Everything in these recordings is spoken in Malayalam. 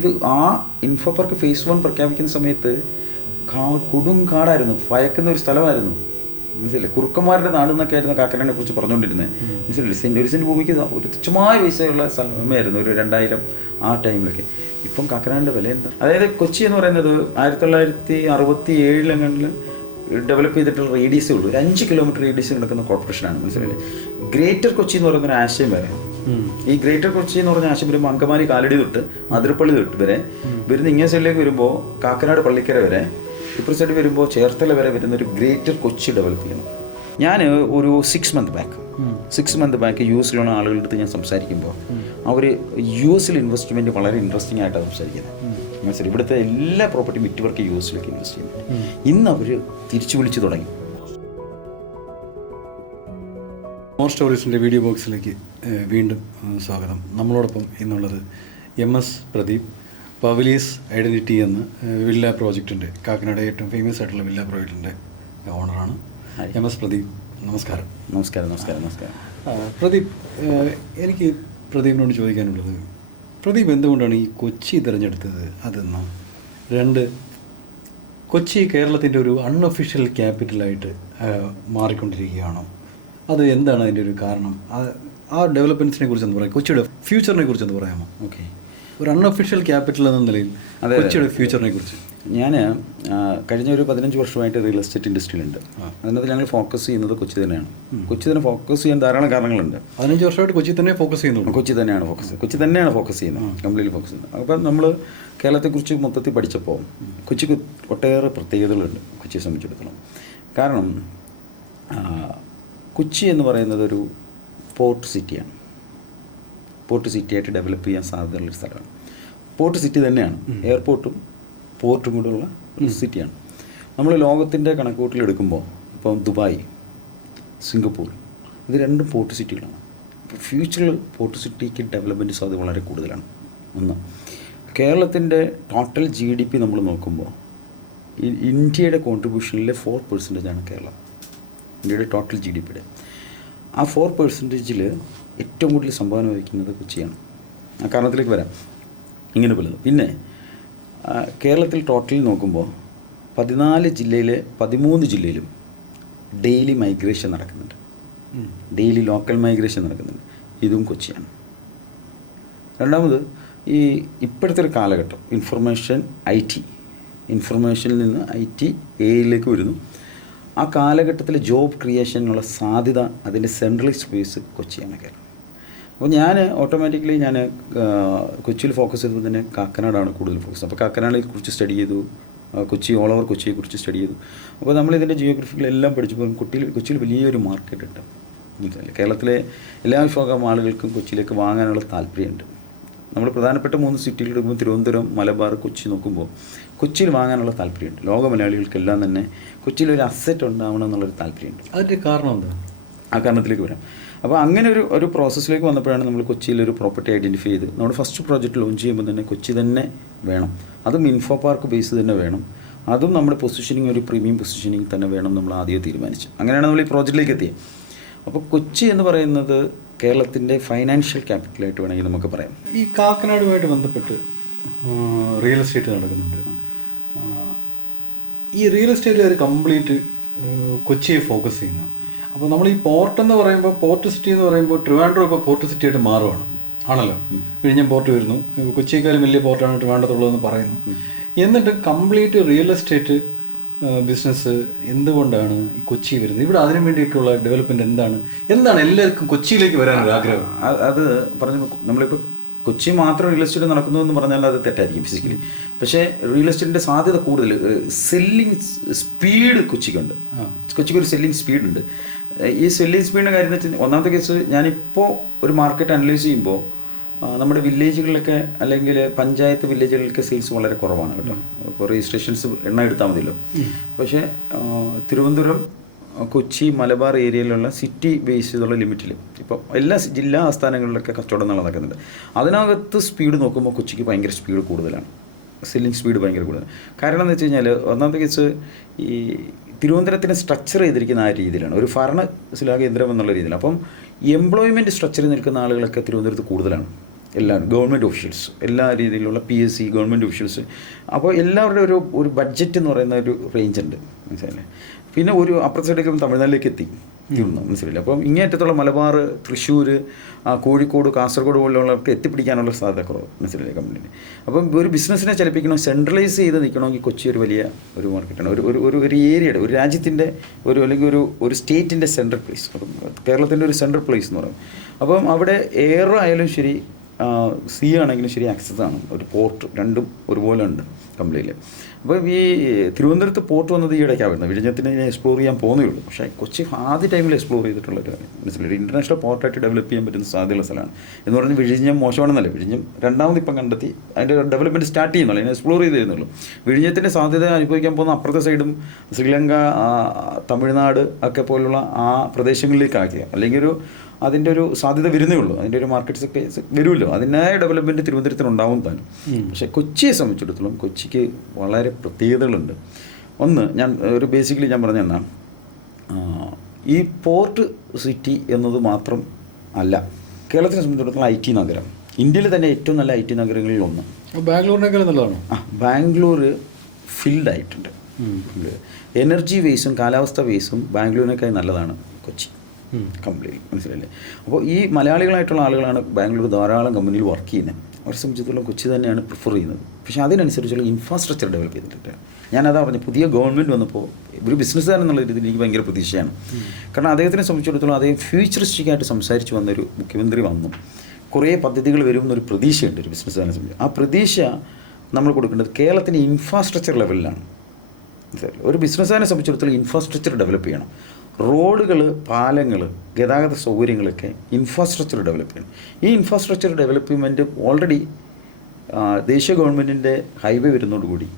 ഇത് ആ ഇൻഫോ പാർക്ക് ഫേസ് 1 പ്രഖ്യാപിക്കുന്ന സമയത്ത് കൊടും കാടായിരുന്നു, ഭയക്കുന്ന ഒരു സ്ഥലമായിരുന്നു. മനസ്സിലായി, കുറുക്കന്മാരുടെ നാട് എന്നൊക്കെ ആയിരുന്നു കാക്കനാടിനെ കുറിച്ച് പറഞ്ഞുകൊണ്ടിരുന്നത്. മനസ്സിലായി, ഒരു സെൻറ്റ് ഭൂമിക്ക് ഒരു തുച്ഛമായ പൈസയുള്ള സ്ഥലമായിരുന്നു ഒരു 2000 ആ ടൈമിലൊക്കെ. ഇപ്പം കാക്കനാടിൻ്റെ വില എന്താ? അതായത് കൊച്ചി എന്ന് പറയുന്നത് 1967 ഡെവലപ്പ് ചെയ്തിട്ടുള്ള റേഡിയസേ ഉള്ളൂ. ഒരു 5 കിലോമീറ്റർ റേഡിയസ് കിടക്കുന്ന കോർപ്പറേഷനാണ്. മനസ്സിലായില്ലേ, ഗ്രേറ്റർ കൊച്ചി എന്ന് പറയുന്ന ഒരു ആശയം വരെ. ഈ ഗ്രേറ്റർ കൊച്ചി എന്ന് പറഞ്ഞ ആശയം വരുമ്പോൾ അങ്കമാലി കാലടി തൊട്ട് അതിരപ്പള്ളി തൊട്ട് വരെ വരുന്ന ഇങ്ങേ സൈഡിലേക്ക് വരുമ്പോൾ കാക്കനാട് പള്ളിക്കര വരെ, ഇപ്പുറ സൈഡ് വരുമ്പോൾ ചേർത്തല വരെ വരുന്ന ഒരു ഗ്രേറ്റർ കൊച്ചി ഡെവലപ്പ് ചെയ്യണം. ഞാൻ ഒരു 6 മന്ത് ബാക്ക് യു എസിലുള്ള ആളുകളുടെ അടുത്ത് ഞാൻ സംസാരിക്കുമ്പോൾ അവർ യു എസിൽ ഇൻവെസ്റ്റ്മെൻറ്റ് വളരെ ഇൻട്രസ്റ്റിംഗ് ആയിട്ടാണ് സംസാരിക്കുന്നത്. മനസ്സിലായി, ഇവിടുത്തെ എല്ലാ പ്രോപ്പർട്ടിയും വിറ്റവർക്ക് യു എസിലേക്ക് ഇൻവെസ്റ്റ് ചെയ്യുന്നത്. ഇന്ന് അവർ തിരിച്ചു വിളിച്ചു തുടങ്ങി. മോർ സ്റ്റോറീസിൻ്റെ വീഡിയോ ബോക്സിലേക്ക് വീണ്ടും സ്വാഗതം. നമ്മളോടൊപ്പം ഇന്നുള്ളത് MS പ്രദീപ്, പവലീസ് ഐഡൻറ്റിറ്റി എന്ന വില്ല പ്രോജക്റ്റിൻ്റെ, കാക്കനാട് ഏറ്റവും ഫേമസ് ആയിട്ടുള്ള വില്ല പ്രോജക്റ്റിൻ്റെ ഓണറാണ്. MS പ്രദീപ്, നമസ്കാരം. നമസ്കാരം. പ്രദീപ്, എനിക്ക് പ്രദീപിനോട് ചോദിക്കാനുള്ളത്, പ്രദീപ് എന്തുകൊണ്ടാണ് ഈ കൊച്ചി തിരഞ്ഞെടുത്തത്? അതെന്ന് 2, കൊച്ചി കേരളത്തിൻ്റെ ഒരു അൺഒഫീഷ്യൽ ക്യാപിറ്റലായിട്ട് മാറിക്കൊണ്ടിരിക്കുകയാണോ? അത് എന്താണ് അതിൻ്റെ ഒരു കാരണം? ആ ഡെവലപ്മെൻറ്റ്സിനെ കുറിച്ചൊന്ന് പറയാം, കൊച്ചിയുടെ ഫ്യൂച്ചറിനെ കുറിച്ചൊന്ന് പറയാമോ? ഓക്കെ, ഒരു അൺഒഫീഷ്യൽ ക്യാപിറ്റൽ എന്ന നിലയിൽ കൊച്ചിയുടെ ഫ്യൂച്ചറിനെ കുറിച്ച്. ഞാൻ കഴിഞ്ഞ ഒരു 15 വർഷമായിട്ട് റിയൽ എസ്റ്റേറ്റ് ഇൻഡസ്ട്രിയിലുണ്ട്. അതിനകത്ത് ഞങ്ങൾ ഫോക്കസ് ചെയ്യുന്നത് കൊച്ചി തന്നെയാണ്. കൊച്ചി തന്നെ ഫോക്കസ് ചെയ്യാൻ ധാരാളം കാരണങ്ങളുണ്ട്. 15 വർഷമായിട്ട് കൊച്ചി തന്നെ ഫോക്കസ് ചെയ്യുന്നു. കൊച്ചി തന്നെയാണ് ഫോക്കസ് ചെയ്യുന്നത്, കംപ്ലീറ്റ്ലി ഫോക്കസ് ചെയ്യുന്നത്. അപ്പം നമ്മൾ കേരളത്തെക്കുറിച്ച് മൊത്തത്തിൽ പഠിച്ചപ്പോൾ കൊച്ചിക്ക് ഒട്ടേറെ പ്രത്യേകതകളുണ്ട് കൊച്ചിയെ സംബന്ധിച്ചിടത്തോളം. കാരണം കൊച്ചി എന്ന് പറയുന്നത് ഒരു പോർട്ട് സിറ്റിയാണ്. പോർട്ട് സിറ്റിയായിട്ട് ഡെവലപ്പ് ചെയ്യാൻ സാധ്യതയുള്ളൊരു സ്ഥലമാണ്. പോർട്ട് സിറ്റി തന്നെയാണ്, എയർപോർട്ടും പോർട്ടും കൂടെ ഉള്ള ഒരു സിറ്റിയാണ്. നമ്മൾ ലോകത്തിൻ്റെ കണക്കുകൂട്ടലെടുക്കുമ്പോൾ ഇപ്പം ദുബായ്, സിംഗപ്പൂർ, ഇത് രണ്ടും പോർട്ട് സിറ്റികളാണ്. അപ്പോൾ ഫ്യൂച്ചറിൽ പോർട്ട് സിറ്റിക്ക് ഡെവലപ്മെൻറ്റ് സാധ്യത വളരെ കൂടുതലാണ്. ഒന്ന്, കേരളത്തിൻ്റെ ടോട്ടൽ GDP നമ്മൾ നോക്കുമ്പോൾ ഇന്ത്യയുടെ കോൺട്രിബ്യൂഷനിലെ 4% കേരളം, ഇന്ത്യയുടെ ടോട്ടൽ GDPയുടെ. ആ 4% ഏറ്റവും കൂടുതൽ സംഭാവന വഹിക്കുന്നത് കൊച്ചിയാണ്. ആ കാരണത്തിലേക്ക് വരാം. ഇങ്ങനെ പലത്. പിന്നെ കേരളത്തിൽ ടോട്ടൽ നോക്കുമ്പോൾ 14 ജില്ലയിലെ 13 ജില്ലയിലും ഡെയിലി മൈഗ്രേഷൻ നടക്കുന്നുണ്ട്, ഡെയിലി ലോക്കൽ മൈഗ്രേഷൻ നടക്കുന്നുണ്ട്. ഇതും കൊച്ചിയാണ്. രണ്ടാമത്, ഈ ഇപ്പോഴത്തെ ഒരു കാലഘട്ടം ഇൻഫർമേഷനിൽ നിന്ന് IT AIയിലേക്ക് വരുന്നു. ആ കാലഘട്ടത്തിൽ ജോബ് ക്രിയേഷനുള്ള സാധ്യത, അതിൻ്റെ സെൻട്രലൈസ്ഡ് സ്പേസ് കൊച്ചിയാണ് കേരളം. അപ്പോൾ ഞാൻ ഓട്ടോമാറ്റിക്കലി കൊച്ചിയിൽ ഫോക്കസ് ചെയ്തപ്പോൾ തന്നെ കാക്കനാടാണ് കൂടുതൽ ഫോക്കസ്. അപ്പോൾ കാക്കനാടിനെ കുറിച്ച് സ്റ്റഡി ചെയ്തു, ഓൾ ഓവർ കൊച്ചിയെക്കുറിച്ച് സ്റ്റഡി ചെയ്തു. അപ്പോൾ നമ്മളിതിൻ്റെ ജിയോഗ്രഫികളെല്ലാം പഠിച്ചപ്പോൾ കൊച്ചിയിൽ വലിയൊരു മാർക്കറ്റ് ഉണ്ട്. കേരളത്തിലെ എല്ലാ വിഭാഗം ആളുകൾക്കും കൊച്ചിയിലേക്ക് വാങ്ങാനുള്ള താല്പര്യമുണ്ട്. നമ്മൾ പ്രധാനപ്പെട്ട 3 സിറ്റികൾ എടുക്കുമ്പോൾ തിരുവനന്തപുരം, മലബാർ, കൊച്ചി നോക്കുമ്പോൾ കൊച്ചിയിൽ വാങ്ങാനുള്ള താല്പര്യമുണ്ട്. ലോക മലയാളികൾക്കെല്ലാം തന്നെ കൊച്ചിയിൽ ഒരു അസറ്റ് ഉണ്ടാവണം എന്നുള്ളൊരു താല്പര്യമുണ്ട്. അതിൻ്റെ കാരണം എന്താ? ആ കാരണത്തിലേക്ക് വരാം. അപ്പോൾ അങ്ങനെ ഒരു പ്രോസസ്സിലേക്ക് വന്നപ്പോഴാണ് നമ്മൾ കൊച്ചിയിലൊരു പ്രോപ്പർട്ടി ഐഡൻറ്റിഫൈ ചെയ്ത് നമ്മുടെ ഫസ്റ്റ് പ്രോജക്റ്റ് ലോഞ്ച് ചെയ്യുമ്പോൾ തന്നെ കൊച്ചി തന്നെ വേണം, അതും ഇൻഫോ പാർക്ക് ബേസ് തന്നെ വേണം, അതും നമ്മുടെ പൊസിഷനിങ് ഒരു പ്രീമിയം പൊസിഷനിങ് തന്നെ വേണം നമ്മൾ ആദ്യം തീരുമാനിച്ചു. അങ്ങനെയാണ് നമ്മൾ ഈ പ്രോജക്റ്റിലേക്ക് എത്തിയത്. അപ്പോൾ കൊച്ചി എന്ന് പറയുന്നത് കേരളത്തിൻ്റെ ഫൈനാൻഷ്യൽ ക്യാപിറ്റലായിട്ട് വേണമെങ്കിൽ നമുക്ക് പറയാം. ഈ കാക്കനാടുമായിട്ട് ബന്ധപ്പെട്ട് റിയൽ എസ്റ്റേറ്റ് നടക്കുന്നുണ്ട്. ഈ റിയൽ എസ്റ്റേറ്റുകാർ കംപ്ലീറ്റ് കൊച്ചിയെ ഫോക്കസ് ചെയ്യുന്നു. അപ്പോൾ നമ്മൾ ഈ പോർട്ട് എന്ന് പറയുമ്പോൾ, പോർട്ട് സിറ്റി എന്ന് പറയുമ്പോൾ ട്രിവാൻഡ്രം ഇപ്പോൾ പോർട്ട് സിറ്റി ആയിട്ട് ആണല്ലോ. വിഴിഞ്ഞം പോർട്ട് വരുന്നു, കൊച്ചിയേക്കാളും വലിയ പോർട്ടാണ് ട്രിവാൻഡ്രത്തുള്ളതെന്ന് പറയുന്നു. എന്നിട്ട് കംപ്ലീറ്റ് റിയൽ എസ്റ്റേറ്റ് ബിസിനസ് എന്തുകൊണ്ടാണ് ഈ കൊച്ചി വരുന്നത്? ഇവിടെ അതിനു വേണ്ടിയൊക്കെയുള്ള ഡെവലപ്മെൻറ്റ് എന്താണ് എല്ലാവർക്കും കൊച്ചിയിലേക്ക് വരാനൊരു ആഗ്രഹം? അത് പറഞ്ഞു, നമ്മളിപ്പോൾ കൊച്ചി മാത്രം റിയൽ എസ്റ്റേറ്റ് നടക്കുന്നു എന്ന് പറഞ്ഞാൽ അത് തെറ്റായിരിക്കും ഫിസിക്കലി. പക്ഷേ റിയൽ എസ്റ്റേറ്റിൻ്റെ സാധ്യത കൂടുതൽ, സെല്ലിങ് സ്പീഡ് കൊച്ചിക്കുണ്ട്. കൊച്ചിക്ക് ഒരു സെല്ലിങ് സ്പീഡുണ്ട്. ഈ സെല്ലിങ് സ്പീഡിൻ്റെ കാര്യം എന്ന് വെച്ചാൽ, ഒന്നാമത്തെ കേസ്, ഞാനിപ്പോൾ ഒരു മാർക്കറ്റ് അനലൈസ് ചെയ്യുമ്പോൾ നമ്മുടെ വില്ലേജുകളിലൊക്കെ അല്ലെങ്കിൽ പഞ്ചായത്ത് വില്ലേജുകളിലൊക്കെ സെയിൽസ് വളരെ കുറവാണ് കേട്ടോ. ഇപ്പോൾ രജിസ്ട്രേഷൻസ് എണ്ണം എടുത്താൽ മതിയല്ലോ. പക്ഷേ തിരുവനന്തപുരം, കൊച്ചി, മലബാർ ഏരിയയിലുള്ള സിറ്റി ബേസ് ചെയ്തുള്ള ലിമിറ്റിൽ ഇപ്പോൾ എല്ലാ ജില്ലാ ആസ്ഥാനങ്ങളിലൊക്കെ കച്ചവടം നടക്കുന്നുണ്ട്. അതിനകത്ത് സ്പീഡ് നോക്കുമ്പോൾ കൊച്ചിക്ക് ഭയങ്കര സ്പീഡ് കൂടുതലാണ്, സെല്ലിംഗ് സ്പീഡ് ഭയങ്കര കൂടുതലാണ്. കാരണം എന്ന് വെച്ച് കഴിഞ്ഞാൽ, ഒന്നാമത്തെ കേസ്, ഈ തിരുവനന്തപുരത്തിനെ സ്ട്രക്ചർ ചെയ്തിരിക്കുന്ന ആ രീതിയിലാണ്, ഒരു ഭരണ കേന്ദ്രം എന്നുള്ള രീതിയിൽ. അപ്പം എംപ്ലോയ്മെൻറ്റ് സ്ട്രക്ചറിൽ നിൽക്കുന്ന ആളുകളൊക്കെ തിരുവനന്തപുരത്ത് കൂടുതലാണ്. എല്ലാവരും ഗവൺമെൻറ് ഒഫീഷ്യൽസ്, എല്ലാ രീതിയിലുള്ള PSC ഗവൺമെൻറ് ഒഫീഷ്യൽസ്. അപ്പോൾ എല്ലാവരുടെ ഒരു ബഡ്ജറ്റ് എന്ന് പറയുന്ന ഒരു റേഞ്ച് ഉണ്ട്, മനസ്സിലായില്ലേ. പിന്നെ ഒരു അപ്പുറത്തെ സൈഡിലേക്ക് തമിഴ്നാട്ടിലേക്ക് എത്തിയിരുന്നു, മനസ്സിലായില്ലേ. അപ്പം ഇങ്ങേറ്റത്തുള്ള മലബാർ, തൃശ്ശൂർ, കോഴിക്കോട്, കാസർഗോഡ് പോലുള്ളവർക്ക് എത്തിപ്പിടിക്കാനുള്ള സാധ്യത കുറവ്, മനസ്സിലായില്ലേ കമ്പനിന്. അപ്പം ഒരു ബിസിനസ്സിനെ ചലിപ്പിക്കണം, സെൻട്രലൈസ് ചെയ്ത് നിൽക്കണമെങ്കിൽ കൊച്ചി ഒരു വലിയ ഒരു മാർക്കറ്റാണ്, ഒരു ഏരിയയുടെ, ഒരു രാജ്യത്തിൻ്റെ അല്ലെങ്കിൽ ഒരു സ്റ്റേറ്റിൻ്റെ സെൻട്രൽ പ്ലേസ്. അപ്പം കേരളത്തിൻ്റെ ഒരു സെൻട്രൽ പ്ലേസ് എന്ന് പറയും. അപ്പം അവിടെ എയർ ആയാലും ശരി, സീ ആണെങ്കിലും ശരി, ആക്സസ് ആണ്. ഒരു പോർട്ട് രണ്ടും ഒരുപോലെ ഉണ്ട് കംപ്ലീറ്റ്ലി. അപ്പോൾ ഈ തിരുവനന്തപുരത്ത് പോർട്ട് വന്നത് ഈ ഇടയ്ക്കാണ് വരുന്നത്. വിഴിഞ്ഞത്തിന് ഞാൻ എക്സ്പ്ലോർ ചെയ്യാൻ പോകുന്നേ ഉള്ളൂ. പക്ഷേ കൊച്ചി ആദ്യ ടൈമിൽ എക്സ്പ്ലോർ ചെയ്തിട്ടുള്ളൊരു കാര്യം, മനസ്സിലായി. ഇന്റർനാഷണൽ പോർട്ടായിട്ട് ഡെവലപ്പ് ചെയ്യാൻ പറ്റുന്ന സാധ്യതയുള്ള സ്ഥലമാണ് എന്ന് പറഞ്ഞാൽ വിഴിഞ്ഞം മോശമാണെന്നല്ല. വിഴിഞ്ഞം രണ്ടാമത് ഇപ്പം കണ്ടെത്തി അതിൻ്റെ ഡെവലപ്മെൻറ്റ് സ്റ്റാർട്ട് ചെയ്യുന്നുള്ളൂ, അതിനെ എക്സ്പ്ലോർ ചെയ്ത് തരുന്നുള്ളൂ. വിഴിഞ്ഞത്തിൻ്റെ സാധ്യത അനുഭവിക്കാൻ പോകുന്ന അപ്പുറത്തെ സൈഡും ശ്രീലങ്ക, തമിഴ്നാട് ഒക്കെ പോലുള്ള ആ പ്രദേശങ്ങളിലേക്കാക്കിയ അല്ലെങ്കിൽ അതിൻ്റെ ഒരു സാധ്യത വരുന്നേ ഉള്ളൂ. അതിൻ്റെ ഒരു മാർക്കറ്റ് സ്പേസ് വരുമല്ലോ. അതിനായ ഡെവലപ്മെൻറ്റ് തിരുവനന്തപുരത്തിന് ഉണ്ടാവും താനും. പക്ഷേ കൊച്ചിയെ സംബന്ധിച്ചിടത്തോളം കൊച്ചിക്ക് വളരെ പ്രത്യേകതകളുണ്ട്. ഒന്ന്, ഞാൻ ഒരു ബേസിക്കലി ഞാൻ പറഞ്ഞു തന്നാൽ, ഈ പോർട്ട് സിറ്റി എന്നത് മാത്രം അല്ല കേരളത്തിനെ സംബന്ധിച്ചിടത്തോളം IT നഗരം. ഇന്ത്യയിൽ തന്നെ ഏറ്റവും നല്ല IT നഗരങ്ങളിൽ ഒന്ന്. ബാംഗ്ലൂരിനേക്കാൾ നല്ലതാണോ? ബാംഗ്ലൂർ ഫിൽഡ് ആയിട്ടുണ്ട്. എനർജി വേസും കാലാവസ്ഥ വേസും ബാംഗ്ലൂരിനേക്കാൾ നല്ലതാണ് കൊച്ചി കംപ്ലീറ്റ്ലി, മനസ്സിലല്ലേ. അപ്പോൾ ഈ മലയാളികളായിട്ടുള്ള ആളുകളാണ് ബാംഗ്ലൂർ ധാരാളം കമ്പനിയിൽ വർക്ക് ചെയ്യുന്നത്. അവരെ സംബന്ധിച്ചിടത്തോളം കൊച്ചി തന്നെയാണ് പ്രിഫർ ചെയ്യുന്നത്. പക്ഷേ അതിനനുസരിച്ചുള്ള ഇൻഫ്രാസ്ട്രക്ചർ ഡെവലപ്പ് ചെയ്തിട്ടുണ്ട്. ഞാനതാ പറഞ്ഞു, പുതിയ ഗവൺമെൻറ് വന്നപ്പോൾ ഒരു ബിസിനസ്സുകാരൻ എന്നുള്ള രീതിയിൽ എനിക്ക് ഭയങ്കര പ്രതീക്ഷയാണ്. കാരണം അദ്ദേഹത്തിനെ സംബന്ധിച്ചിടത്തോളം അദ്ദേഹം ഫ്യൂച്ചറിസ്റ്റിക്കായിട്ട് സംസാരിച്ച് വന്നൊരു മുഖ്യമന്ത്രി വന്നു. കുറേ പദ്ധതികൾ വരും എന്നൊരു പ്രതീക്ഷയുണ്ട് ഒരു ബിസിനസ്സുകാരനെ സംബന്ധിച്ച്. ആ പ്രതീക്ഷ നമ്മൾ കൊടുക്കേണ്ടത് കേരളത്തിൻ്റെ ഇൻഫ്രാസ്ട്രക്ചർ ലെവലിലാണ്. ഒരു ബിസിനസ്സുകാരനെ സംബന്ധിച്ചിടത്തോളം ഇൻഫ്രാസ്ട്രക്ചർ ഡെവലപ്പ് ചെയ്യണം. റോഡുകൾ, പാലങ്ങൾ, ഗതാഗത സൗകര്യങ്ങളൊക്കെ ഇൻഫ്രാസ്ട്രക്ചർ ഡെവലപ്പ് ചെയ്യണം. ഈ ഇൻഫ്രാസ്ട്രക്ചർ ഡെവലപ്മെൻറ്റ് ഓൾറെഡി ദേശീയ ഗവൺമെൻറ്റിൻ്റെ ഹൈവേ വരുന്നതോടുകൂടി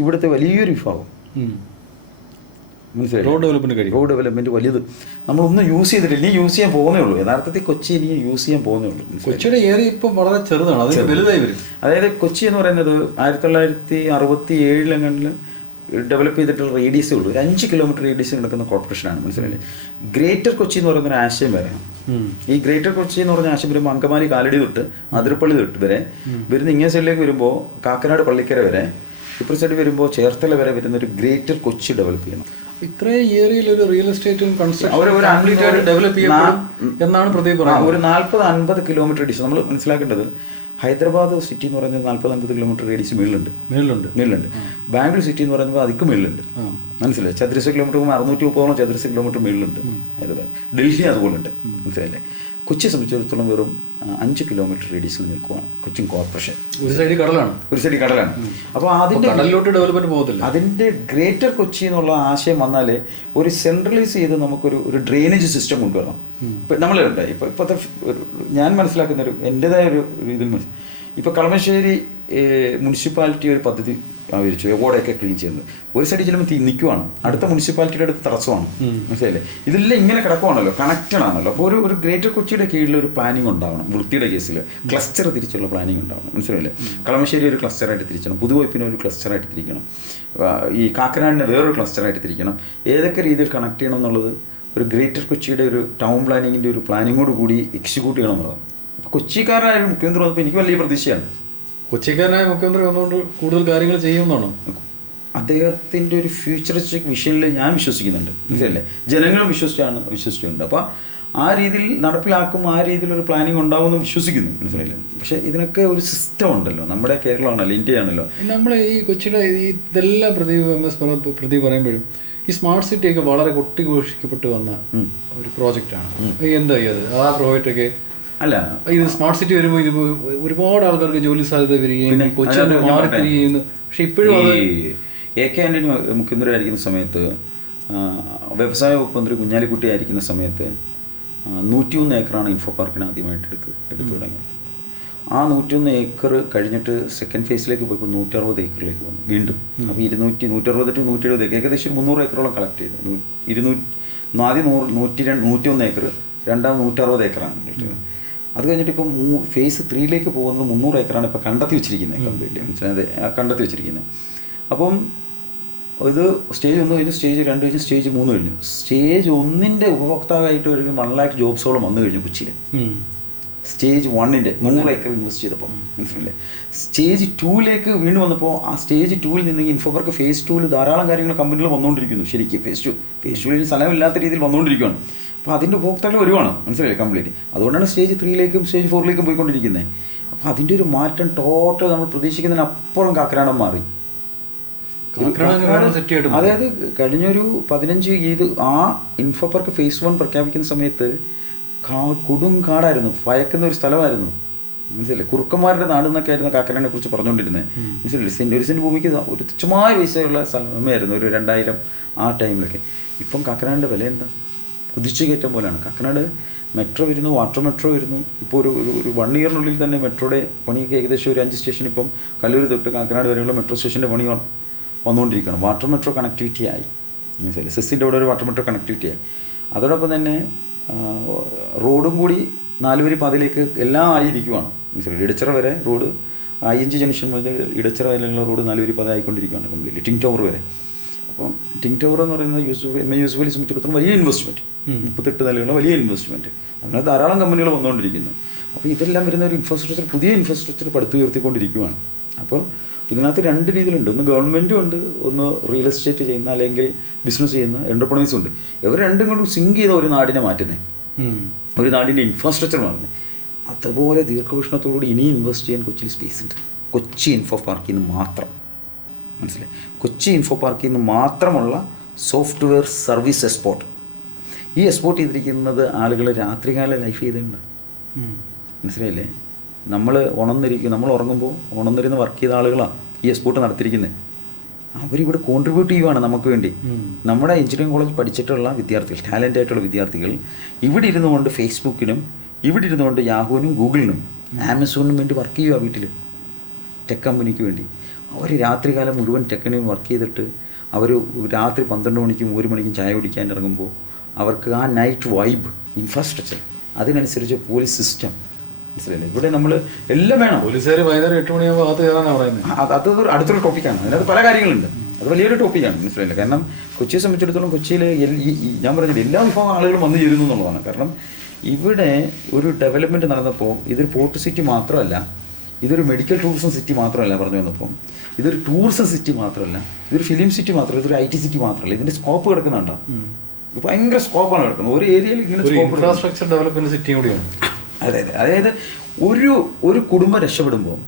ഇവിടുത്തെ വലിയൊരു വിഭാഗം, മനസ്സിലായി, റോഡ് ഡെവലപ്മെൻറ്റ് വലിയത് നമ്മളൊന്നും യൂസ് ചെയ്തിട്ടില്ല. ഇനി യൂസ് ചെയ്യാൻ പോകുന്നേ ഉള്ളൂ. യഥാർത്ഥത്തിൽ കൊച്ചി ഇനി യൂസ് ചെയ്യാൻ പോകുന്നേ ഉള്ളൂ. കൊച്ചിയുടെ ഏരിയ ഇപ്പം വളരെ ചെറുതാണ്, അത് വലുതായി വരും. അതായത് കൊച്ചി എന്ന് പറയുന്നത് 1967 ഡെവലപ്പ് ചെയ്തിട്ടുള്ള റേഡിയസേ ഉള്ളൂ. ഒരു 5 കിലോമീറ്റർ റേഡിയസ് കിടക്കുന്ന കോർപ്പറേഷനാണ്, മനസ്സിലായില്ലേ. ഗ്രേറ്റർ കൊച്ചി എന്ന് പറയുന്ന ഒരു ആശയം വരണം. ഈ ഗ്രേറ്റർ കൊച്ചി എന്ന് പറഞ്ഞ ആശയം വരുമ്പോൾ അങ്കമാലി കാലടി തൊട്ട് അതിരപ്പള്ളി തൊട്ട് വരെ വരുന്ന ഇങ്ങേ സൈഡിലേക്ക് വരുമ്പോൾ കാക്കനാട് പള്ളിക്കര വരെ, ഇപ്പുറ സൈഡ് വരുമ്പോൾ ചേർത്തല വരെ വരുന്ന ഒരു ഗ്രേറ്റർ കൊച്ചി ഡെവലപ്പ് ചെയ്യണം. ഇത്രയും ഏരിയയിൽ ഒരു റിയൽ എസ്റ്റേറ്റും കൺസ്ട്രക്ഷൻ ഡെവലപ്പ് ചെയ്യപ്പെടും എന്നാണ് പ്രദീപ് പറയുന്നത്. ഒരു 40-50 കിലോമീറ്റർ റേഡിയസ് നമ്മൾ മനസ്സിലാക്കേണ്ടത്. ഹൈദരാബാദ് സിറ്റി എന്ന് പറയുന്നത് 40-50 കിലോമീറ്റർ റേഡിയസ് മേളിലുണ്ട്. ബാംഗ്ലൂർ സിറ്റി എന്ന് പറയുമ്പോൾ അതിക്ക് മേളിലുണ്ട്, മനസ്സിലായി. ചതുരശ്ര കിലോമീറ്റർ 630 ചതുരശ്ര കിലോമീറ്റർ മേളിലുണ്ട് ഹൈദരാബാദ്. ഡൽഹി അതുപോലെ ഉണ്ട്, മനസ്സിലായില്ലേ. കൊച്ചിയെ സംബന്ധിച്ചിടത്തോളം വെറും 5 കിലോമീറ്റർ റേഡിയസിൽ നിൽക്കുകയാണ് കൊച്ചിൻ കോർപ്പറേഷൻ. ഒരു സൈഡിൽ കടലാണ്. അപ്പോൾ അതിൻ്റെ കടലിലോട്ട് ഡെവലപ്മെന്റ് പോകത്തില്ല. അതിൻ്റെ ഗ്രേറ്റർ കൊച്ചി എന്നുള്ള ആശയം വന്നാൽ ഒരു സെൻട്രലൈസ് ചെയ്ത് നമുക്കൊരു ഡ്രെയിനേജ് സിസ്റ്റം കൊണ്ടുവരണം. ഇപ്പം നമ്മളുണ്ട് ഇപ്പോഴത്തെ ഞാൻ മനസ്സിലാക്കുന്ന എൻ്റെതായ ഒരു ഇതിൽ ഇപ്പോൾ കളമശ്ശേരി മുനിസിപ്പാലിറ്റി ഒരു പദ്ധതി ആവിരിച്ചു, ഓടയൊക്കെ ക്ലീൻ ചെയ്യുന്നത്. ഒരു സൈഡിൽ ചെല്ലുമ്പോൾ നിൽക്കുവാണ്, അടുത്ത മുനിസിപ്പാലിറ്റിയുടെ അടുത്ത് തടസ്സമാണ്, മനസ്സിലായില്ലേ. ഇതെല്ലാം ഇങ്ങനെ കിടക്കുവാണല്ലോ, കണക്റ്റഡ് ആണല്ലോ. അപ്പോൾ ഒരു ഗ്രേറ്റർ കൊച്ചിയുടെ കീഴിൽ ഒരു പ്ലാനിങ് ഉണ്ടാവണം. വൃത്തിയുടെ കേസിൽ ക്ലസ്റ്റർ തിരിച്ചുള്ള പ്ലാനിങ് ഉണ്ടാവണം, മനസ്സിലായില്ലേ. കളമശ്ശേരി ഒരു ക്ലസ്റ്ററായിട്ട് തിരിക്കണം, പുതുവൈപ്പിനെ ഒരു ക്ലസ്റ്ററായിട്ട് തിരിക്കണം, ഈ കാക്കനാടിനെ വേറൊരു ക്ലസ്റ്ററായിട്ട് തിരിക്കണം. ഏതൊക്കെ രീതിയിൽ കണക്ട് ചെയ്യണം എന്നുള്ളത് ഒരു ഗ്രേറ്റർ കൊച്ചിയുടെ ഒരു ടൗൺ പ്ലാനിങ്ങിൻ്റെ ഒരു പ്ലാനിങ്ങോട് കൂടി എക്സിക്യൂട്ട് ചെയ്യണം എന്നുള്ളതാണ്. കൊച്ചിക്കാരനായ മുഖ്യമന്ത്രി വന്നപ്പോൾ എനിക്ക് വലിയ പ്രതീക്ഷയാണ്. കൊച്ചിക്കാരനായ മുഖ്യമന്ത്രി വന്നുകൊണ്ട് കൂടുതൽ കാര്യങ്ങൾ ചെയ്യുമെന്നാണ് അദ്ദേഹത്തിൻ്റെ ഒരു ഫ്യൂച്ചറിസ്റ്റിക് വിഷനിൽ ഞാൻ വിശ്വസിക്കുന്നുണ്ട്, മനസ്സിലല്ലേ. ജനങ്ങളും വിശ്വസിച്ചുണ്ട്. അപ്പോൾ ആ രീതിയിൽ നടപ്പിലാക്കും, ആ രീതിയിലൊരു പ്ലാനിങ് ഉണ്ടാവുമെന്ന് വിശ്വസിക്കുന്നു, മനസ്സിലായില്ലേ. പക്ഷേ ഇതിനൊക്കെ ഒരു സിസ്റ്റം ഉണ്ടല്ലോ. നമ്മുടെ കേരളമാണല്ലോ, ഇന്ത്യയാണല്ലോ. നമ്മൾ ഈ കൊച്ചിയുടെ ഇതെല്ലാം പ്രദീപ് പറയുമ്പോഴും ഈ സ്മാർട്ട് സിറ്റിയൊക്കെ വളരെ കൊട്ടിഘോഷിക്കപ്പെട്ട് വന്ന ഒരു പ്രോജക്റ്റാണ്. എന്താ അത് ആ പ്രോജക്റ്റൊക്കെ? അല്ല, ഇത് സ്മാർട്ട് സിറ്റി വരുമ്പോൾ ഇത് ഒരുപാട് ആൾക്കാർക്ക് ജോലി സാധ്യത വരികയും കൊച്ചി മാറിത്തിരികയും. പക്ഷെ ഇപ്പോഴും AK ആന്റണി മുഖ്യമന്ത്രി ആയിരിക്കുന്ന സമയത്ത്, വ്യവസായ വകുപ്പ് മന്ത്രി കുഞ്ഞാലിക്കുട്ടി ആയിരിക്കുന്ന സമയത്ത് 101 ഏക്കറാണ് ഇൻഫോ പാർക്കിന് ആദ്യമായിട്ട് എടുത്തു തുടങ്ങിയത്. ആ 101 ഏക്കർ കഴിഞ്ഞിട്ട് സെക്കൻഡ് ഫേസിലേക്ക് പോയപ്പോൾ 160 ഏക്കറിലേക്ക് വന്നു വീണ്ടും. അപ്പോൾ 160 to 170 ഏക്കർ, ഏകദേശം 300 ഏക്കറോളം കളക്ട് ചെയ്ത്. ആദ്യം 101 ഏക്കർ, രണ്ടാമത് 160 ഏക്കറാണ് കിട്ടിയത്. അത് കഴിഞ്ഞിട്ട് ഇപ്പം ഫേസ് 3ലേക്ക് പോകുന്നത് 300 ഏക്കറാണ് ഇപ്പോൾ കണ്ടെത്തി വെച്ചിരിക്കുന്നത്, കംപ്ലീറ്റ് മനസ്സിലായത് കണ്ടെത്തി വെച്ചിരിക്കുന്നത്. അപ്പം ഇത് സ്റ്റേജ് 1 കഴിഞ്ഞു, സ്റ്റേജ് 2 കഴിഞ്ഞു, സ്റ്റേജ് 3 കഴിഞ്ഞു. സ്റ്റേജ് 1ൻ്റെ ഉപഭോക്താവായിട്ട് ഒരു 1 lakh ജോബ്സോളം വന്നു കഴിഞ്ഞു കൊച്ചിയിൽ, സ്റ്റേജ് 1-ന്റെ 100 ഏക്കർ ഇൻവെസ്റ്റ് ചെയ്തപ്പോൾ, മനസ്സിലല്ലേ. സ്റ്റേജ് 2-ലേക്ക് വീണ്ടും വന്നപ്പോൾ ആ സ്റ്റേജ് 2-ൽ നിന്ന് ഇൻഫോപാർക്ക് ഫേസ് 2-ൽ ധാരാളം കാര്യങ്ങൾ കമ്പനികൾ വന്നുകൊണ്ടിരിക്കുന്നു. ശരിക്കും ഫേസ് 2-ൽ സ്ഥലമില്ലാത്ത രീതിയിൽ വന്നുകൊണ്ടിരിക്കുകയാണ്. അപ്പോൾ അതിൻ്റെ ഉപഭോക്താക്കൾ വരുവാണ്, മനസ്സിലായില്ലേ, കംപ്ലീറ്റ്. അതുകൊണ്ടാണ് സ്റ്റേജ് 3-ലേക്കും സ്റ്റേജ് 4-ലേക്കും പോയിക്കൊണ്ടിരിക്കുന്നത്. അപ്പോൾ അതിൻ്റെ ഒരു മാറ്റം ടോട്ടൽ നമ്മൾ പ്രതീക്ഷിക്കുന്നതിനപ്പുറം കാക്കനാടൻ മാറി. അതായത് കഴിഞ്ഞൊരു 15 ഇത് ആ ഇൻഫോപാർക്ക് ഫേസ് 1 പ്രഖ്യാപിക്കുന്ന സമയത്ത് കൊടും കാടായിരുന്നു, ഭയക്കുന്ന ഒരു സ്ഥലമായിരുന്നു, മനസ്സിലല്ലേ. കുറുക്കന്മാരുടെ നാടെന്നൊക്കെ ആയിരുന്നു കാക്കനാടിനെ കുറിച്ച് പറഞ്ഞുകൊണ്ടിരുന്നത്, മനസ്സിലല്ലേ. ഒരു സെൻറ്റ് ഭൂമിക്ക് ഒരു തുച്ഛമായ പൈസയുള്ള സ്ഥലമായിരുന്നു ഒരു 2000 ആ ടൈമിലൊക്കെ. ഇപ്പം കാക്കനാടിൻ്റെ വില എന്താ, കുതിച്ചു കയറ്റം പോലെയാണ്. കാക്കനാട് മെട്രോ വരുന്നു, വാട്ടർ മെട്രോ വരുന്നു. ഇപ്പോൾ ഒരു 1 ഇയറിനുള്ളിൽ തന്നെ മെട്രോയുടെ പണിയൊക്കെ ഏകദേശം ഒരു 5 സ്റ്റേഷൻ, ഇപ്പം കല്ലൂർ തൊട്ട് കാക്കനാട് വരെയുള്ള മെട്രോ സ്റ്റേഷൻ്റെ പണി വന്നുകൊണ്ടിരിക്കുകയാണ്. വാട്ടർ മെട്രോ കണക്ടിവിറ്റി ആയി, മനസ്സിലായി. സെസ്സിൻ്റെ അവിടെ ഒരു വാട്ടർ മെട്രോ കണക്ടിവിറ്റി ആയി. അതോടൊപ്പം തന്നെ റോഡും കൂടി 4 വരി പാതയിലേക്ക് എല്ലാം ആയിരിക്കുവാണ്, മനസ്സിലായി. ഇടച്ചിറ വരെ റോഡ്, ING ജംഗ്ഷൻ മുതൽ ഇടച്ചിറ വരെയുള്ള റോഡ് 4 വരി പാത ആയിക്കൊണ്ടിരിക്കുകയാണ് കംപ്ലീറ്റ്, ടിങ് ടവർ വരെ. അപ്പം ടിങ് ടവർ എന്ന് പറയുന്നത് യൂസ്ഫുള്ളി സംബന്ധിച്ചിടത്തോളം വലിയ ഇൻവെസ്റ്റ്മെൻറ്റ്, 38 നിലയുള്ള വലിയ ഇൻവെസ്റ്റ്മെൻറ്റ്. അങ്ങനെ ധാരാളം കമ്പനികൾ വന്നുകൊണ്ടിരിക്കുന്നു. അപ്പോൾ ഇതെല്ലാം വരുന്ന ഒരു ഇൻഫ്രാസ്ട്രക്ചർ, പുതിയ ഇൻഫ്രാസ്ട്രക്ചർ പടുത്തുയർത്തിക്കൊണ്ടിരിക്കുകയാണ്. അപ്പോൾ ഇതിനകത്ത് 2 രീതിയിലുണ്ട്. ഒന്ന് ഗവൺമെൻറ്റും ഉണ്ട്, ഒന്ന് റിയൽ എസ്റ്റേറ്റ് ചെയ്യുന്ന അല്ലെങ്കിൽ ബിസിനസ് ചെയ്യുന്ന എൻ്റർപ്രൈസും ഉണ്ട്. ഇവർ രണ്ടും കൊണ്ടും സിങ്ക് ചെയ്ത ഒരു നാടിനെ മാറ്റുന്നത്, ഒരു നാടിൻ്റെ ഇൻഫ്രാസ്ട്രക്ചർ മാറുന്നത്. അതുപോലെ ദീർഘവീക്ഷണത്തോടുകൂടി ഇനിയും ഇൻവെസ്റ്റ് ചെയ്യാൻ കൊച്ചിയിൽ സ്പേസ് ഉണ്ട്. കൊച്ചി ഇൻഫോ പാർക്കിൽ നിന്ന് മാത്രം, മനസ്സിലായി. കൊച്ചി ഇൻഫോ പാർക്കിൽ നിന്ന് മാത്രമുള്ള സോഫ്റ്റ്വെയർ സർവീസ് എക്സ്പോർട്ട്. ഈ എക്സ്പോർട്ട് ചെയ്തിരിക്കുന്നത് ആളുകൾ രാത്രികാല ലൈഫ് ചെയ്തിട്ടുണ്ട്, മനസ്സിലായില്ലേ. നമ്മൾ ഉറങ്ങുമ്പോൾ ഉണർന്നിരുന്ന് വർക്ക് ചെയ്ത ആളുകളാണ് ഈ എക്സ്പോർട്ട് നടത്തിയിരിക്കുന്നത്. അവരിവിടെ കോൺട്രിബ്യൂട്ട് ചെയ്യുവാണ് നമുക്ക് വേണ്ടി. നമ്മുടെ എഞ്ചിനീയറിംഗ് കോളേജ് പഠിച്ചിട്ടുള്ള വിദ്യാർത്ഥികൾ, ടാലൻ്റ് ആയിട്ടുള്ള വിദ്യാർത്ഥികൾ ഇവിടെ ഇരുന്നുകൊണ്ട് ഫേസ്ബുക്കിനും, ഇവിടെ ഇരുന്നുകൊണ്ട് യാഹൂവിനും ഗൂഗിളിനും ആമസോണിനും വേണ്ടി വർക്ക് ചെയ്യുക. വീട്ടിൽ ടെക് കമ്പനിക്ക് വേണ്ടി അവർ രാത്രികാലം മുഴുവൻ ടെക്കിനും വർക്ക് ചെയ്തിട്ട് അവർ രാത്രി 12 മണിക്കും 1 മണിക്കും ചായ കുടിക്കാൻ ഇറങ്ങുമ്പോൾ അവർക്ക് ആ നൈറ്റ് വൈബ്, ഇൻഫ്രാസ്ട്രക്ചർ, അതിനനുസരിച്ച് പോലീസ് സിസ്റ്റം, മനസ്സിലായില്ലേ. ഇവിടെ നമ്മൾ എല്ലാം വേണം. പോലീസുകാർ വൈകുന്നേരം 8 മണിയാകുമ്പോൾ അകത്ത് കയറാനാണ് പറയുന്നത്. അത് അടുത്തൊരു ടോപ്പിക്കാണ്. അതിനകത്ത് പല കാര്യങ്ങളുണ്ട്. അത് വലിയൊരു ടോപ്പിക്കാണ്, മനസ്സിലായില്ല. കാരണം കൊച്ചിയെ സംബന്ധിച്ചിടത്തോളം കൊച്ചിയിൽ ഞാൻ പറഞ്ഞില്ല, എല്ലാ വിഭാഗം ആളുകളും വന്നു ചേരുന്നു എന്നുള്ളതാണ്. കാരണം ഇവിടെ ഒരു ഡെവലപ്മെൻറ്റ് നടന്നപ്പോൾ ഇതൊരു പോർട്ട് സിറ്റി മാത്രമല്ല, ഇതൊരു മെഡിക്കൽ ടൂറിസം സിറ്റി മാത്രമല്ല, പറഞ്ഞു വന്നപ്പോൾ ഇതൊരു ടൂറിസം സിറ്റി മാത്രമല്ല, ഇതൊരു ഫിലിം സിറ്റി മാത്രമല്ല, ഇതൊരു IT സിറ്റി മാത്രമല്ല. ഇതിൻ്റെ സ്കോപ്പ് കിടക്കുന്നുണ്ടോ? ഇത് ഭയങ്കര സ്കോപ്പാണ് കിടക്കുന്നത്. ഒരു ഏരിയയിൽ ഇങ്ങനെ ഇൻഫ്രാസ്ട്രക്ചർ ഡെവലപ്മെൻറ്റ് സിറ്റിയും കൂടിയാണ്. അതെ. അതായത് ഒരു കുടുംബം രക്ഷപ്പെടുമ്പോൾ,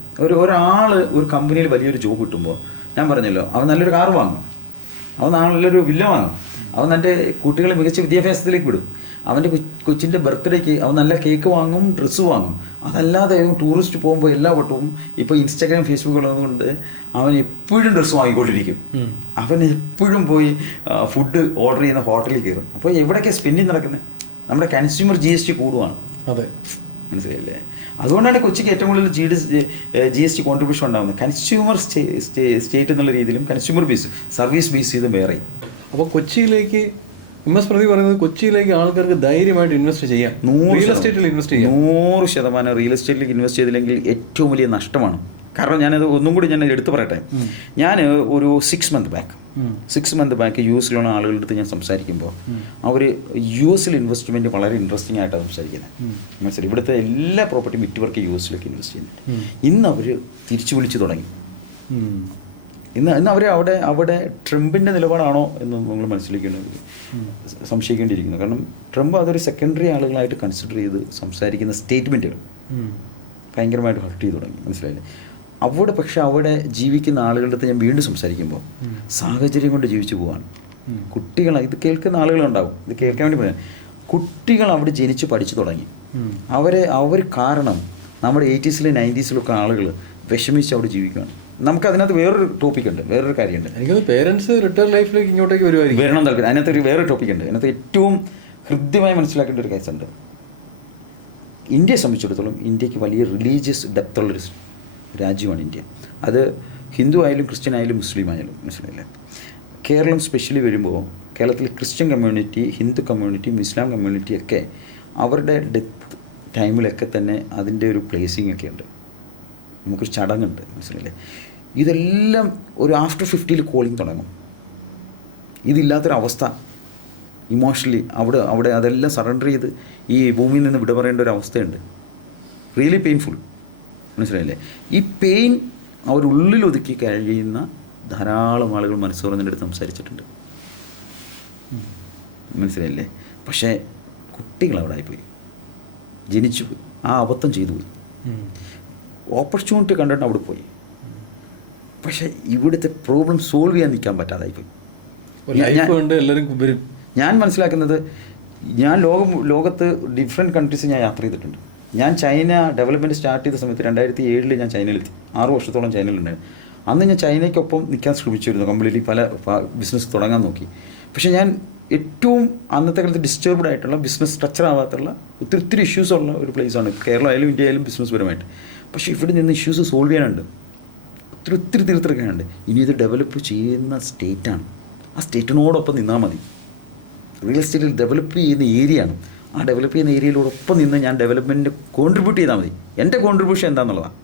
ഒരാൾ ഒരു കമ്പനിയിൽ വലിയൊരു ജോബ് കിട്ടുമ്പോൾ, ഞാൻ പറഞ്ഞല്ലോ, അവൻ നല്ലൊരു കാർ വാങ്ങും, അവൻ നല്ലൊരു വില്ല വാങ്ങും, അവൻ തൻ്റെ കുട്ടികളെ മികച്ച വിദ്യാഭ്യാസത്തിലേക്ക് വിടും, അവൻ്റെ കൊച്ചിൻ്റെ ബർത്ത്ഡേക്ക് അവൻ നല്ല കേക്ക് വാങ്ങും, ഡ്രസ്സ് വാങ്ങും. അതല്ലാതെ ടൂറിസ്റ്റ് പോകുമ്പോൾ എല്ലാ വട്ടവും ഇപ്പോൾ ഇൻസ്റ്റാഗ്രാം, ഫേസ്ബുക്ക് ഉള്ളതുകൊണ്ട് അവൻ എപ്പോഴും ഡ്രസ്സ് വാങ്ങിക്കൊണ്ടിരിക്കും. അവൻ എപ്പോഴും പോയി ഫുഡ് ഓർഡർ ചെയ്യുന്ന ഹോട്ടലിൽ കയറും. അപ്പോൾ എവിടെയൊക്കെ സ്പെൻഡിങ് നടക്കുന്നത്? നമ്മുടെ കൺസ്യൂമർ GST കൂടുവാണ്. അതെ, മനസ്സിലായില്ലേ. അതുകൊണ്ടാണ് കൊച്ചിക്ക് ഏറ്റവും കൂടുതൽ GST കോൺട്രിബ്യൂഷൻ ഉണ്ടാകുന്നത്. കൺസ്യൂമർ സ്റ്റേറ്റ് എന്നുള്ള രീതിയിലും കൺസ്യൂമർ ബേസ്, സർവീസ് ബേസ് ചെയ്ത് വേറെ. അപ്പോൾ കൊച്ചിയിലേക്ക് MS പ്രദീപ് പറയുന്നത് കൊച്ചിയിലേക്ക് ആൾക്കാർക്ക് ധൈര്യമായിട്ട് ഇൻവെസ്റ്റ് ചെയ്യാം, റിയൽ എസ്റ്റേറ്റിൽ ഇൻവെസ്റ്റ് ചെയ്യാം. 100% റിയൽ എസ്റ്റേറ്റിലേക്ക് ഇൻവെസ്റ്റ് ചെയ്തില്ലെങ്കിൽ ഏറ്റവും വലിയ നഷ്ടമാണ്. കാരണം ഞാനത് ഒന്നും കൂടി ഞാൻ എടുത്തു പറയട്ടെ. ഞാൻ ഒരു 6 മന്ത് ബാക്ക് US-ലുള്ള ആളുകളുടെ അടുത്ത് ഞാൻ സംസാരിക്കുമ്പോൾ അവർ US-ൽ ഇൻവെസ്റ്റ്മെൻറ്റ് വളരെ ഇൻട്രസ്റ്റിംഗ് ആയിട്ടാണ് സംസാരിക്കുന്നത്, മനസ്സിലായി. ഇവിടുത്തെ എല്ലാ പ്രോപ്പർട്ടിയും വിറ്റുവർക്ക് US-ലേക്ക് ഇൻവെസ്റ്റ് ചെയ്യുന്നുണ്ട്. ഇന്ന് അവർ തിരിച്ചു വിളിച്ചു തുടങ്ങി. ഇന്ന് അവർ അവിടെ ട്രംപിൻ്റെ നിലപാടാണോ എന്ന് നമ്മൾ സംശയിക്കേണ്ടിയിരിക്കുന്നു. കാരണം ട്രംപ് അതൊരു സെക്കൻഡറി ആളുകളായിട്ട് കൺസിഡർ ചെയ്ത് സംസാരിക്കുന്ന സ്റ്റേറ്റ്മെൻറ്റുകൾ ഭയങ്കരമായിട്ട് ഹർട്ട് ചെയ്ത് തുടങ്ങി, മനസ്സിലായില്ലേ. അവിടെ ജീവിക്കുന്ന ആളുകളുടെ അടുത്ത് ഞാൻ വീണ്ടും സംസാരിക്കുമ്പോൾ സാഹചര്യം കൊണ്ട് ജീവിച്ചു പോവാണ്. കുട്ടികൾ, ഇത് കേൾക്കുന്ന ആളുകളുണ്ടാവും, ഇത് കേൾക്കാൻ വേണ്ടി പറയാം. കുട്ടികൾ അവിടെ ജനിച്ച് പഠിച്ചു തുടങ്ങി. അവർ കാരണം നമ്മുടെ 80s-ലും 90s-ലൊക്കെ ആളുകൾ വിഷമിച്ച് അവിടെ ജീവിക്കുകയാണ്. നമുക്കതിനകത്ത് വേറൊരു ടോപ്പിക്കുണ്ട്, വേറൊരു കാര്യമുണ്ട്. എനിക്കത് പേരൻസ് റിട്ടയർ ലൈഫിലേക്ക് ഇങ്ങോട്ടേക്ക് വരണം താല്പര്യം. അതിനകത്ത് വേറൊരു ടോപ്പിക്കുണ്ട്. അതിനകത്ത് ഏറ്റവും ഹൃദ്യമായി മനസ്സിലാക്കേണ്ട ഒരു കേസുണ്ട്. ഇന്ത്യയെ സംബന്ധിച്ചിടത്തോളം ഇന്ത്യക്ക് വലിയ റിലീജിയസ് ഡെപ്തുള്ളൊരു രാജ്യമാണ് ഇന്ത്യ. അത് ഹിന്ദു ആയാലും ക്രിസ്ത്യൻ ആയാലും മുസ്ലിം ആയാലും, മനസ്സിലായില്ലേ. കേരളം സ്പെഷ്യലി വരുമ്പോൾ കേരളത്തിൽ ക്രിസ്ത്യൻ കമ്മ്യൂണിറ്റി, ഹിന്ദു കമ്മ്യൂണിറ്റിയും ഇസ്ലാം കമ്മ്യൂണിറ്റിയൊക്കെ അവരുടെ ഡെത്ത് ടൈമിലൊക്കെ തന്നെ അതിൻ്റെ ഒരു പ്ലേസിംഗ് ഒക്കെ ഉണ്ട്. നമുക്കൊരു ചടങ്ങുണ്ട്, മനസ്സിലായില്ലേ. ഇതെല്ലാം ഒരു ആഫ്റ്റർ 50-ൽ കോളിങ് തുടങ്ങും. ഇതില്ലാത്തൊരവസ്ഥ ഇമോഷണലി അവിടെ അതെല്ലാം സറണ്ടർ ചെയ്ത് ഈ ഭൂമിയിൽ നിന്ന് വിട പറയേണ്ട ഒരു അവസ്ഥയുണ്ട്. Really painful. മനസ്സിലായില്ലേ? ഈ പെയിൻ അവരുള്ളിൽ ഒതുക്കി കഴിയുന്ന ധാരാളം ആളുകൾ മനസ്സ് തുറന്നിൻ്റെ അടുത്ത് സംസാരിച്ചിട്ടുണ്ട്. മനസ്സിലായില്ലേ? പക്ഷേ കുട്ടികൾ അവിടെ ആയിപ്പോയി, ജനിച്ചു പോയി, ആ അബദ്ധം ചെയ്തു പോയി. ഓപ്പർച്യൂണിറ്റി കണ്ടിട്ട് അവിടെ പോയി. പക്ഷേ ഇവിടുത്തെ പ്രോബ്ലം സോൾവ് ചെയ്യാൻ നിൽക്കാൻ പറ്റാതായിപ്പോയി. ഞാൻ മനസ്സിലാക്കുന്നത്, ഞാൻ ലോകത്ത് ഡിഫറെൻറ്റ് കൺട്രീസ് ഞാൻ യാത്ര ചെയ്തിട്ടുണ്ട്. ഞാൻ ചൈന ഡെവലപ്മെൻറ്റ് സ്റ്റാർട്ട് ചെയ്ത സമയത്ത് 2007 ഞാൻ ചൈനയിലെത്തി. 6 വർഷത്തോളം ചൈനയിലുണ്ടായിരുന്നു. അന്ന് ഞാൻ ചൈനയ്ക്കൊപ്പം നിൽക്കാൻ ശ്രമിച്ചിരുന്നു. കംപ്ലീറ്റ്ലി പല ബിസിനസ് തുടങ്ങാൻ നോക്കി. പക്ഷേ ഞാൻ ഏറ്റവും അന്നത്തെ കാലത്ത് ഡിസ്റ്റർബ്ഡ് ആയിട്ടുള്ള, ബിസിനസ് സ്ട്രക്ചർ ആവാത്തുള്ള ഒത്തിരി ഇഷ്യൂസ് ഉള്ള ഒരു പ്ലേസാണ് കേരളം ആയാലും ഇന്ത്യ ആയാലും ബിസിനസ് പരമായിട്ട്. പക്ഷേ ഇവിടെ നിന്ന് ഇഷ്യൂസ് സോൾവ് ചെയ്യാനുണ്ട്, ഒത്തിരി തീർത്തെടുക്കാനുണ്ട്. ഇനി ഇത് ഡെവലപ്പ് ചെയ്യുന്ന സ്റ്റേറ്റാണ്. ആ സ്റ്റേറ്റിനോടൊപ്പം നിന്നാൽ മതി. റിയൽ എസ്റ്റേറ്റിൽ ഡെവലപ്പ് ചെയ്യുന്ന ഏരിയയാണ്. ആ ഡെവലപ്പ് ചെയ്യുന്ന ഏരിയയിലോടൊപ്പം നിന്ന് ഞാൻ ഡെവലപ്മെൻറ്റിന് കോൺട്രിബ്യൂട്ട് ചെയ്താൽ മതി. എൻ്റെ കോൺട്രിബ്യൂഷൻ എന്താണെന്നുള്ളതാണ്.